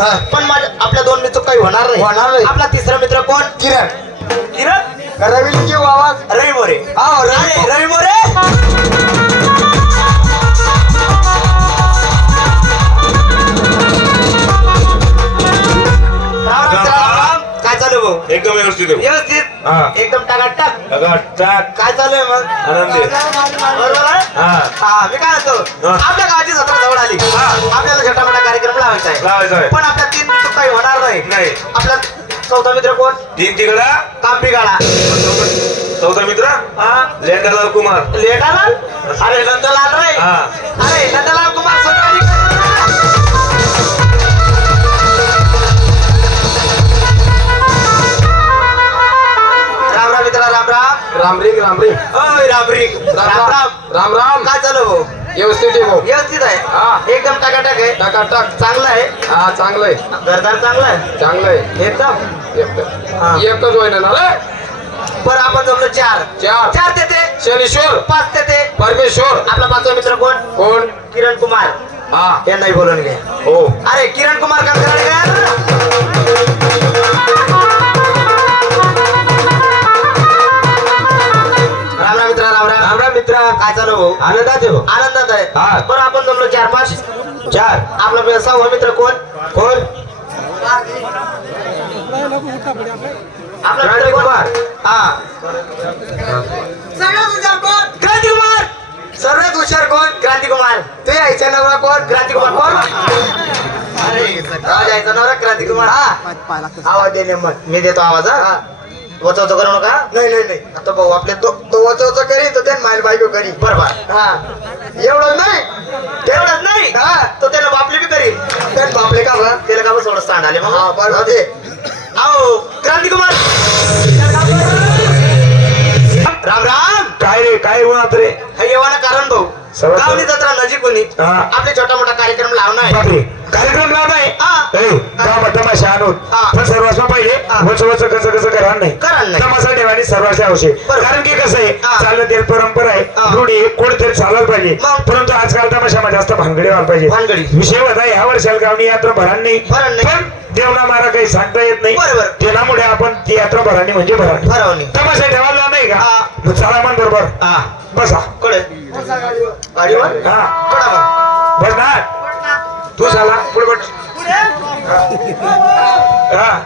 हा. पण माझ्या आपल्या दोन मित्र काही होणार नाही होणार नाही. आपला तिसरा मित्र कोण किरण किरण रवी की आवाज रवी मोरे हा रवी मोरे एकदम व्यवस्थित आहे. व्यवस्थित हा. एकदम टाकाटाक. काय चालू आहे मग आनंदी. बरोबर आहे? हा. हा मी काय म्हणतो. आपल्या जत्रा जवळ आली आपल्याला छोटा मोठा कार्यक्रम लावायचा आहे. पण आपल्या तीन काही होणार नाही. आपला चौथा मित्र कोण? तीन तिकडा. कांबी गाडा. चौथा मित्र? हा. लेंडालाल कुमार. लेट आला अरे नंदलाल रे. हा. अरे नंदलाल कुमार सोनवाडी राम राम मित्रा राम राम. Ram ring Ram ring. राम रिक राम राम. राम राम. काय चालू व्यवस्थित आहे भाऊ. व्यवस्थित आहे. हा. एकदम टाकाटाक आहे. टाका टाक चांगलं आहे. हा चांगलंय घरदार चांगलं आहे? चांगलंय एकदम? हा. एकदम एकच होईना ना? पर आपण जमलो चार. चार. चार तेथे शनीश्वर. पाच तेथे परमेश्वर. आपला पाचवा मित्र कोण? कोण? किरण कुमार. हा. यांनाही बोलून घे. हो. अरे किरण कुमार कामकराडकर काय चालू भाऊ? आनंदात आहे भाऊ. आनंदात आहे. हा. बरं आपण जमलो चार पाच. चार. आपला सहावा मित्र कोण? कोण? आपला मित्र क्रांती कोण? कुमार. हा. क्रांती कुमार सर्वात हुशार कोण? क्रांती कुमार ते यायचा नवरा कोण? क्रांती कुमार कोण यायचा नवरा क्रांती कुमार हा. आवाज दे मग मी देतो आवाज हा. वचवतो करू नका. नाही नाही नाही. आता भाऊ आपले तो तो वचवचं करी तो त्यान माईल बायको करी बरोबर हा एवढं नाही तेवढंच नाही हा तो त्याला बापले बी करी बा त्याला सोडत मग? हा राम राम! काय रे काय होणार रे? येवाना कारण भाऊ. सर्वात- गावनी जत्रा नजीक कोणी हा. आपले छोटा मोठा कार्यक्रम लावणार आहे. कार्यक्रम हा. तमाशा आणून. हा. पण सर्वांना पहिले हा. वच वच कसं कसं करा नाही. तमाशा ठेवानी सर्वांचे आवश्यक. बरोबर. कारण की कसं आहे हा. चालत परंपरा आहे. हा. रूढी पाहिजे मग? परंतु आजकाल तमाशामध्ये जास्त भानगडी व्हायला पाहिजे. भानगडी. विषय होता ह्या वर्षाला गावनी यात्रा भरान नाही. पण देवना मारा काही सांगता येत नाही. बरोबर. त्यामुळे आपण ती यात्रा भरानी म्हणजे भरानी. भरावणी तमाशा ठेवायला नाही का? हा. मग चला मन बरोबर. हा. बसा. कडे. गाडीवर? हा. बस ना तू झाला पुढे बट पुढे? हा.